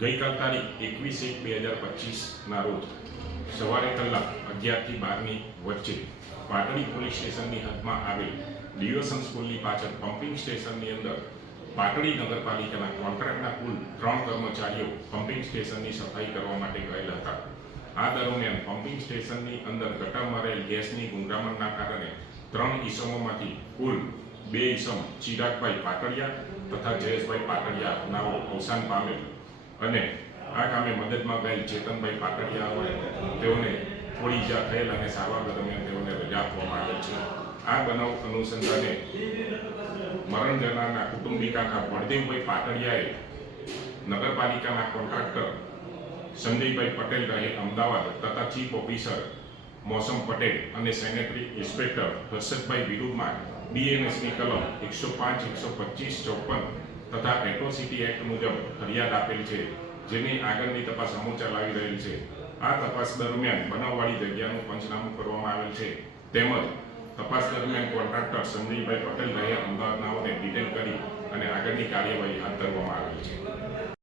ગઈકાલ તારીખ 21/1/2025ના રોજ સવારે કલાક 11 થી 12ની વચ્ચે પાટડી પોલીસ સ્ટેશનની હદમાં આવેલ ડિવોશન સ્કૂલની પાછળ પમ્પિંગ સ્ટેશનની અંદર પાટડી નગરપાલિકાના કોન્ટ્રાક્ટના કુલ 3 કર્મચારીઓ પમ્પિંગ સ્ટેશનની સફાઈ કરવા માટે ગયેલા હતા. આ દરમિયાન પમ્પિંગ સ્ટેશનની અંદર ગટરમાં રહેલ ગેસની ગુંગરામણના કારણે 3 ઈસમોમાંથી કુલ 2 ઈસમ ચિરાગભાઈ પાટડિયા તથા જયેશભાઈ પાટડિયા નાઓ અવસાન પામેલ અને આ કામે મદદમાં ગયેલ ચેતનભાઈ પાટડિયા હોય તેઓને થોડી ઈજા થયેલ અને સારવાર દરમિયાન તેઓને રજા આપવામાં આવેલ છે. આ બનાવ અનુસંધાને મરણ જનારના કુટુંબી કાકા બળદેવભાઈ પાટડિયાએ નગરપાલિકાના કોન્ટ્રાક્ટર સંજયભાઈ પટેલ રહે અમદાવાદ તથા ચીફ ઓફિસર મોસમ પટેલ અને સેનેટરી ઇન્સ્પેક્ટર હર્ષદભાઈ વિરુદ્ધમાં બીએનએસની કલમ 105, 125, 54 તથા એટ્રોસિટી એક્ટ મુજબ ફરિયાદ આપેલ છે, જેની આગળની તપાસ અમો ચલાવી રહેલ છે. આ તપાસ દરમિયાન બનાવવાળી જગ્યાનું પંચનામું કરવામાં આવેલ છે, તેમજ તપાસ દરમિયાન કોન્ટ્રાક્ટર સંજયભાઈ પટેલ રહે અમદાવાદનાઓને ડિટેન કરી અને આગળની કાર્યવાહી હાથ ધરવામાં આવેલ છે.